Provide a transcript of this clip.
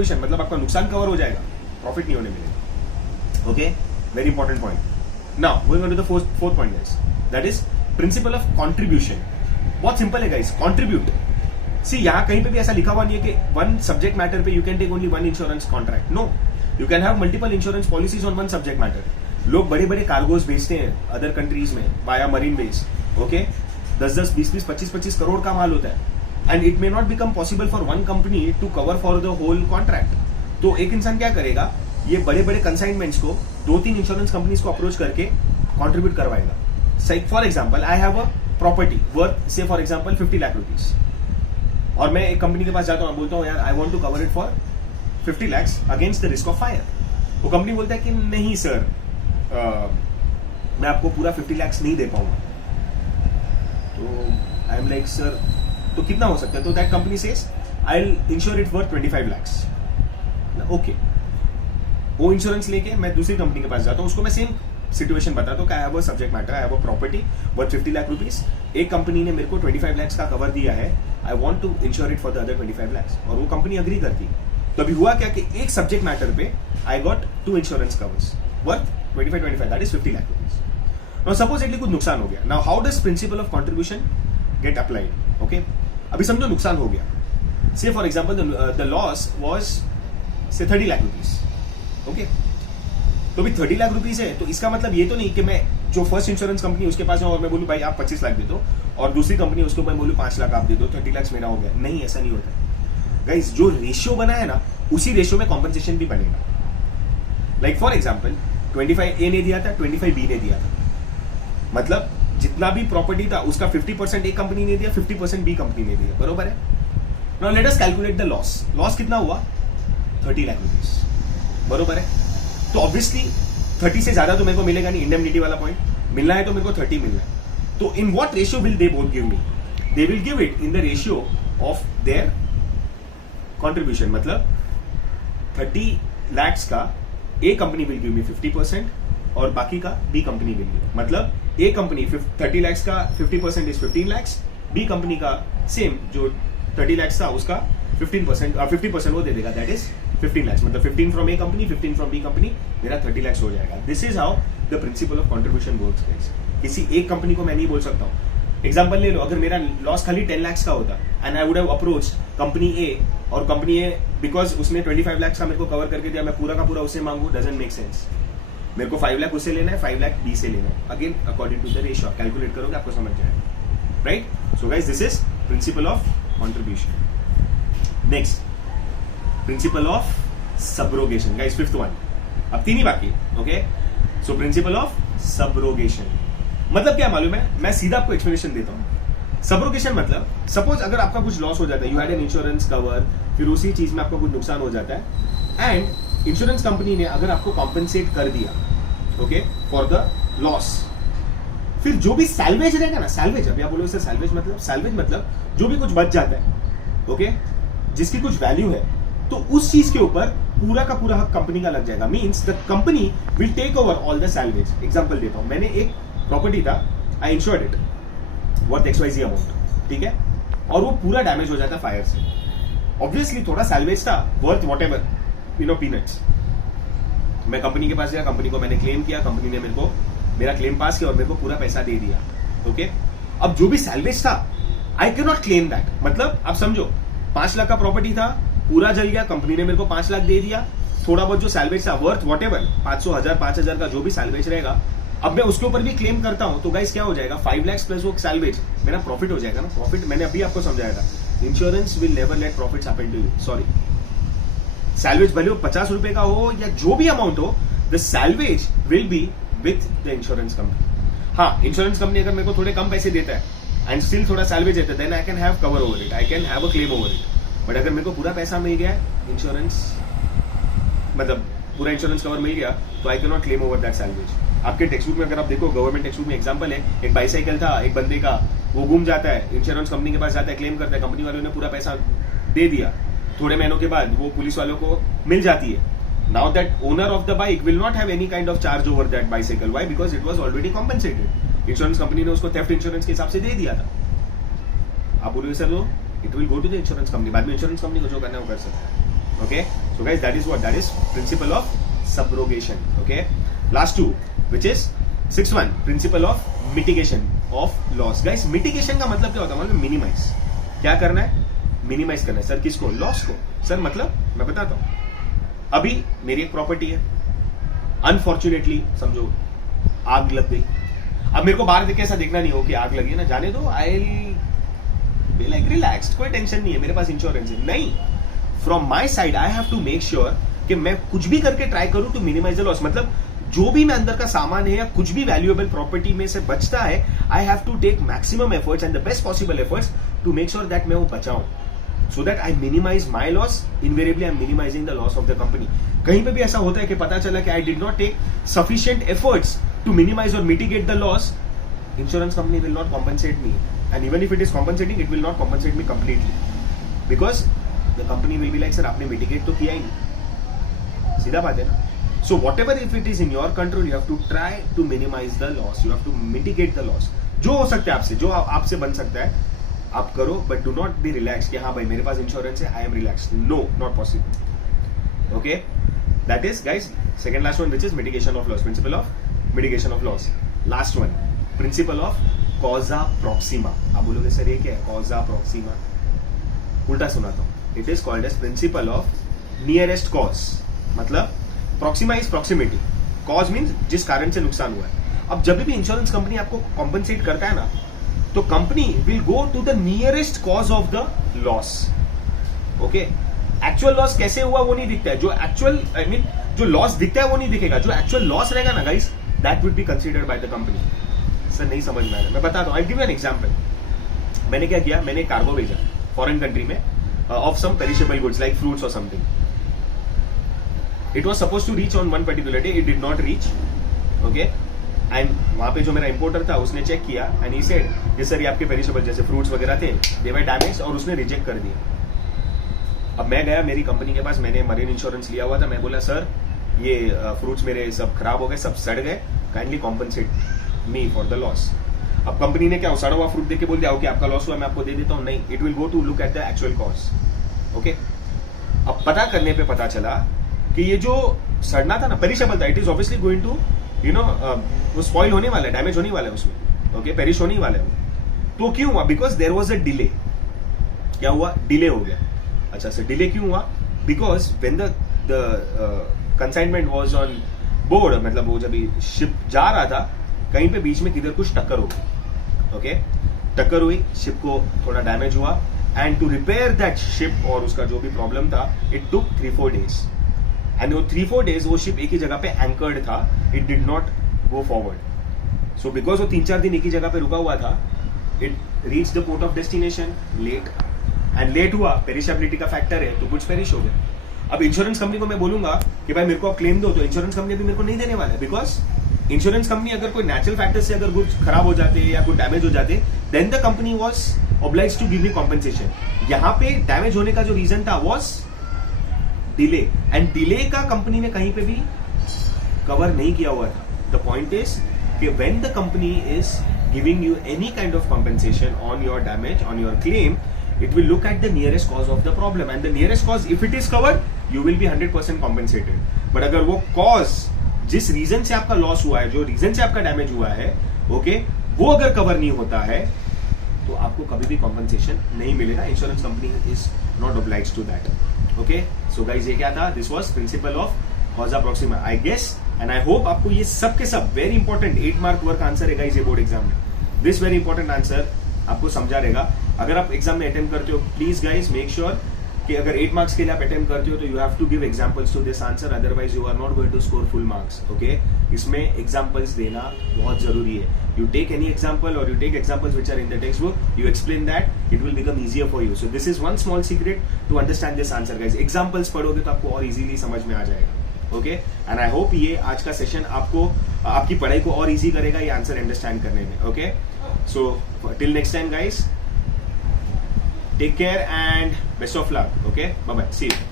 Position मतलब आपका नुकसान कवर हो जाएगा, प्रॉफिट नहीं होने मिलेगा। Okay, very important point. Now going on to the fourth point guys, that is principle of contribution. बहुत सिंपल है गाइस, कंट्रीब्यूट। सी यहाँ कहीं पे भी ऐसा लिखा हुआ नहीं है कि वन सब्जेक्ट मैटर पे you can take only one insurance contract. No, you can have multiple insurance policies on one subject matter. लोग बड़े बड़े कार्गोज भेजते हैं अदर कंट्रीज में via marine base. Okay, 10-10, 20-20, 25-25 crore का माल होता है and it may not become possible for one company to cover for the whole contract. तो एक इंसान क्या करेगा, ये बड़े बड़े कंसाइनमेंट्स को 2-3 इंश्योरेंस कंपनीज को अप्रोच करके कॉन्ट्रीब्यूट करवाएगा। For example, I have a property worth से फॉर एग्जाम्पल 50 लाख रुपीज, और मैं एक कंपनी के पास जाता हूँ, बोलता हूँ यार I want to cover it for 50 lakhs against the risk of fire. वो कंपनी बोलता है कि नहीं सर, मैं आपको पूरा 50 lakhs नहीं दे पाऊंगा। तो आई एम लाइक सर तो कितना हो सकता है? तो that company says I will ensure it worth 25 lakhs। Okay, वो इंश्योरेंस लेके मैं दूसरी कंपनी के पास जाता हूँ, उसको मैं सेम सिचुएशन बताता हूँ कि I have a subject matter, I have a property worth 50 lakh rupees. एक कंपनी ने मेरे को 25 lakhs का कवर दिया है, I want to insure it for the other 25 lakhs, और वो कंपनी अग्री करती। तो अभी हुआ क्या कि एक सब्जेक्ट मैटर पे I got 2 insurance covers worth 25 that is 50 lakh rupees. Now suppose कुछ नुकसान हो गया, now how does principle of contribution get applied? Okay, अभी समझो नुकसान हो गया, say for example the loss was say 30 lakh rupees. Okay, तो भी 30 लाख रुपीज है, तो इसका मतलब ये तो नहीं कि मैं जो फर्स्ट इंश्योरेंस कंपनी उसके पास जाऊं और मैं बोलूं भाई आप 25 लाख दे दो, और दूसरी कंपनी उसको मैं बोलूं 5 लाख आप दे दो, 30 lakhs मेरा हो गया। नहीं, ऐसा नहीं होता गाइस। जो रेशियो बना है ना, उसी रेशियो में कॉम्पनसेशन भी बनेगा। लाइक फॉर एग्जाम्पल 25 ए ने दिया था, 25 बी ने दिया था, मतलब जितना भी प्रॉपर्टी था उसका 50% ए कंपनी ने दिया, 50% बी कंपनी ने दिया, बरोबर है। Now let us calculate the loss. Loss कितना हुआ? 30 लाख रुपीज, बरोबर है। तो ऑब्वियसली 30 से ज्यादा तो मेरे को मिलेगा नहीं, इंडेमनिटी वाला पॉइंट मिलना है तो मेरे को 30 मिलना है। तो in what ratio will they both give me? They will give it in the ratio of their contribution. मतलब 30 lakhs का ए कंपनी विल गिव मी 50% और बाकी का बी कंपनी विल गिव। मतलब ए कंपनी 30 lakhs का 50% इज 15 lakhs, बी कंपनी का same जो 30 lakhs था उसका 50% वो दे देगा, दैट इज 15 lakhs। मतलब 15 from A company, 15 from B company, मेरा 30 lakhs हो जाएगा। This is how the principle of contribution works guys. किसी एक कंपनी को मैं नहीं बोल सकता हूँ। एग्जांपल ले लो, अगर मेरा लॉस खाली 10 lakhs का होता and I would have approached company A, और कंपनी ए बिकॉज उसने 25 lakhs का मेरे को कवर करके दिया, मैं पूरा का पूरा उससे मांगू, डजंट मेक सेंस। मेरे को 5 लाख उससे लेना है, 5 लाख बी से लेना है। Again according to the ratio आप कैलकुलेट करोगे, आपको समझ जाएगा, right? So guys this is principle of contribution. Next, principle of subrogation guys, fifth one. अब 3 ही बाकी, okay. So principle of subrogation मतलब क्या मालूम है? मैं सीधा आपको एक्सप्लेनेशन देता हूं। सब्रोगेशन मतलब सपोज अगर आपका कुछ लॉस हो जाता है, you had an insurance cover, फिर उसी चीज में आपको कुछ नुकसान हो जाता है एंड इंश्योरेंस कंपनी ने अगर आपको कॉम्पेंसेट कर दिया, ओके, फॉर द लॉस, फिर जो भी सैल्वेज रहेगा ना, सैल्वेज, अभी आप बोलोगे सर सैल्वेज मतलब जो भी कुछ बच जाता है, ओके, जिसकी कुछ वैल्यू है, तो उस चीज के ऊपर पूरा का पूरा हक कंपनी का लग जाएगा। Means the company will take over all the salvage. Example देता हूं, मैंने एक प्रॉपर्टी था, I insured it worth XYZ amount, ठीक है, और वो पूरा डैमेज हो जाता फायर से। ऑब्वियसली थोड़ा सैल्वेज था worth whatever, you know, peanuts. मैं कंपनी के पास गया, कंपनी को मैंने क्लेम किया, कंपनी ने मेरे को मेरा क्लेम पास किया और मेरे को पूरा पैसा दे दिया, ओके। अब जो भी सैल्वेज था, I can not claim that. मतलब आप समझो 5 लाख का प्रॉपर्टी था, पूरा जल गया, कंपनी ने मेरे को 5 लाख दे दिया, थोड़ा बहुत जो सैल्वेज था वर्थ व्हाटएवर 500, 1000, 5000 का जो भी सैल्वेज रहेगा, अब मैं उसके ऊपर भी क्लेम करता हूं, तो गाइस क्या हो जाएगा? 5 lakhs प्लस वो सैल्वेज, मेरा प्रॉफिट हो जाएगा ना। प्रॉफिट मैंने अभी आपको समझाया था, insurance will never let profits happen to you. Sorry, salvage भले 50 रुपए का हो या जो भी अमाउंट हो, the salvage will be with the insurance company. हाँ, इंश्योरेंस कंपनी अगर मेरे को थोड़े कम पैसे देता है एंड स्टिल थोड़ा सैल्वेज देता है, then I can have cover over it, I can have a claim over it. But अगर मेरे को पूरा पैसा मिल गया, इंश्योरेंस मतलब पूरा इंश्योरेंस कवर मिल गया, तो I can not claim over that salvage. आपके टेक्स्ट बुक में अगर आप देखो, गवर्नमेंट टेक्स्ट बुक में एग्जांपल है, एक बाइसाइकिल था एक बंदे का, वो गुम जाता है, इंश्योरेंस कंपनी के पास जाता है, क्लेम करता है, कंपनी वालों ने पूरा पैसा दे दिया, थोड़े महीनों के बाद वो पुलिस वालों को मिल जाती है। Now that owner of the bike will not have any kind of charge over that bicycle, why? Because it was already compensated. Insurance company ने उसको थेफ्ट इंश्योरेंस के हिसाब से दे दिया था। आप बोलोगे sir, it will go to the insurance company, बाद में इंश्योरेंस कंपनी को जो करना है वो कर सकता है, okay. So guys, that is what? That is principle of subrogation. Okay. Last two, which is sixth one, principle of mitigation of loss. Guys, mitigation का मतलब क्या होता है? मतलब मिनिमाइज. क्या करना है? मिनिमाइज करना है. सर किसको? लॉस को. सर मतलब मैं बताता हूं. अभी मेरी एक प्रॉपर्टी है, अनफॉर्चुनेटली समझो आग लग गई. अब मेरे को बाहर देख के ऐसा देखना नहीं हो कि आग लगी है ना, जाने दो, आई बी लाइक रिलैक्स्ड, कोई टेंशन नहीं है, मेरे पास इंश्योरेंस है. नहीं, from my side I have to make sure कि मैं कुछ भी करके ट्राई करूं टू मिनिमाइज द लॉस. मतलब जो भी मैं अंदर का सामान है या कुछ भी वैल्यूएबल प्रॉपर्टी में से बचता है, I have to take maximum efforts and the best possible efforts to make sure that मैं वो बचाऊं, so that I minimise my loss. Invariably I am minimising the loss of the company. कहीं पे भी ऐसा होता है कि पता चला कि I did not take sufficient efforts to minimize or mitigate the loss, insurance company will not compensate me, and even if it is compensating, it will not compensate me completely, because the company will be like, sir आपने mitigate तो किया ही नहीं. सीधा बात है ना. So whatever if it is in your control, you have to try to minimize the loss, you have to mitigate the loss. जो हो सकता है आपसे, जो आपसे बन सकता है आप करो, but do not be relaxed कि हाँ भाई मेरे पास इंश्योरेंस है, I am relaxed. No, not possible. Okay, that is guys second last one, which is mitigation of loss, principle of mitigation of loss. Last one, principle of causa proxima. आप बोलोगे sir ये क्या है? causa proxima उल्टा सुनाता हूं. It is called as principle of nearest cause. मतलब proxima is proximity, cause means जिस कारण से नुकसान हुआ है. अब जब भी इंश्योरेंस कंपनी आपको कॉम्पनसेट करता है ना, तो company will go to the nearest cause of the loss. Okay, actual loss कैसे हुआ वो नहीं दिखता है. जो एक्चुअल जो लॉस दिखता है वो नहीं दिखेगा. जो एक्चुअल लॉस रहेगा ना guys, that would be considered by the company. Sir नहीं समझ में आ रहा, मैं बताता हूँ. I'll give you an example. मैंने क्या किया, मैंने कार्गो भेजा फॉरेन कंट्री में of some perishable goods like fruits or something. It was supposed to reach on one particular day. It did not reach. Okay. And वहाँ पे जो मेरा इंपोर्टर था उसने चेक किया and he said, ये सर ये आपके पेरिशेबल जैसे फ्रूट्स वगैरह थे, they were damaged, और उसने रिजेक्ट कर दिया. अब मैं गया मेरी कंपनी के पास, मैंने मरीन इंश्योरेंस लिया हुआ था. मैं बोला सर ये फ्रूट्स मेरे सब खराब हो गए, सब सड़ गए, kindly compensate me for the loss. अब कंपनी ने क्या सड़ा हुआ फ्रूट देख के बोल दिया ओके आपका लॉस हुआ, मैं आपको दे देता हूं. नहीं, it will go to look at the actual cause. Okay, अब पता करने पे पता चला कि ये जो सड़ना था ना, पेरिशेबल था. It is obviously going to वो स्पॉइल होने वाला है, डैमेज होने वाला है उसमें. ओके, पेरिश होने वाला है वो. तो क्यों हुआ? Because there was a delay. क्या हुआ? डिले हो गया. अच्छा सर डिले क्यों हुआ? Because when the consignment was on board, मतलब वो जब शिप जा रहा था कहीं पे बीच में किधर कुछ टक्कर हो गई. ओके, टक्कर हुई, शिप को थोड़ा डैमेज हुआ, and to repair that ship और उसका जो भी प्रॉब्लम था, इट टुक 3-4 days. एंड वो 3-4 days वो शिप एक ही जगह पे एंकर्ड था. It did not go forward. So because वो 3-4 दिन एक ही जगह पे रुका हुआ था, it reach the port of destination late. And late हुआ, पेरिशेबिलिटी का फैक्टर है, तो कुछ पेरिश हो गया. अब इंश्योरेंस कंपनी को मैं बोलूंगा कि भाई मेरे को आप क्लेम दो, तो इंश्योरेंस कंपनी भी मेरे को नहीं देने वाला है. बिकॉज इंश्योरेंस कंपनी अगर कोई नेचुरल फैक्टर से अगर गुड्स खराब हो जाते या कोई डैमेज हो जाते, then the company was obliged to give me compensation. यहाँ पे डैमेज होने का जो रीजन था वाज डिले, एंड डिले का कंपनी ने कहीं पे भी कवर नहीं किया हुआ था. द पॉइंट इज कि when the company is giving you any kind of compensation on your damage, on your claim, it will look at the nearest cause of the problem, and the nearest cause if it is covered you will be 100% compensated. but अगर वो cause जिस reason से आपका loss हुआ है, जो reason से आपका डैमेज हुआ है, ओके, वो अगर कवर नहीं होता है तो आपको कभी भी कॉम्पनसेशन नहीं मिलेगा. Insurance company is not obliged to that. Okay, so guys ये क्या था? This was principle of causa proxima, I guess, and I hope आपको ये सब के सब very important 8 mark worth answer है गाइस ये बोर्ड एग्जाम में. दिस वेरी इंपॉर्टेंट आंसर आपको समझा रहेगा. अगर आप एग्जाम में अटेम्प्ट करते हो, प्लीज गाइस मेक श्योर कि अगर 8 मार्क्स के लिए आप अटेम्प्ट करते हो तो you have to give examples to this answer, otherwise you are not going to score full marks. Okay, इसमें एग्जांपल्स देना बहुत जरूरी है. यू टेक एनी एग्जांपल और you take examples which are in the textbook, you explain that, it will become easier for you. So this is one small secret to understand this answer guys. Examples पढ़ोगे तो आपको और easily समझ में आ जाएगा. Okay, and I hope ये आज का सेशन आपको आपकी पढ़ाई को और इजी करेगा ये आंसर अंडरस्टैंड करने में. Okay, so till next time guys, take care and best of luck. Okay, bye bye, see you.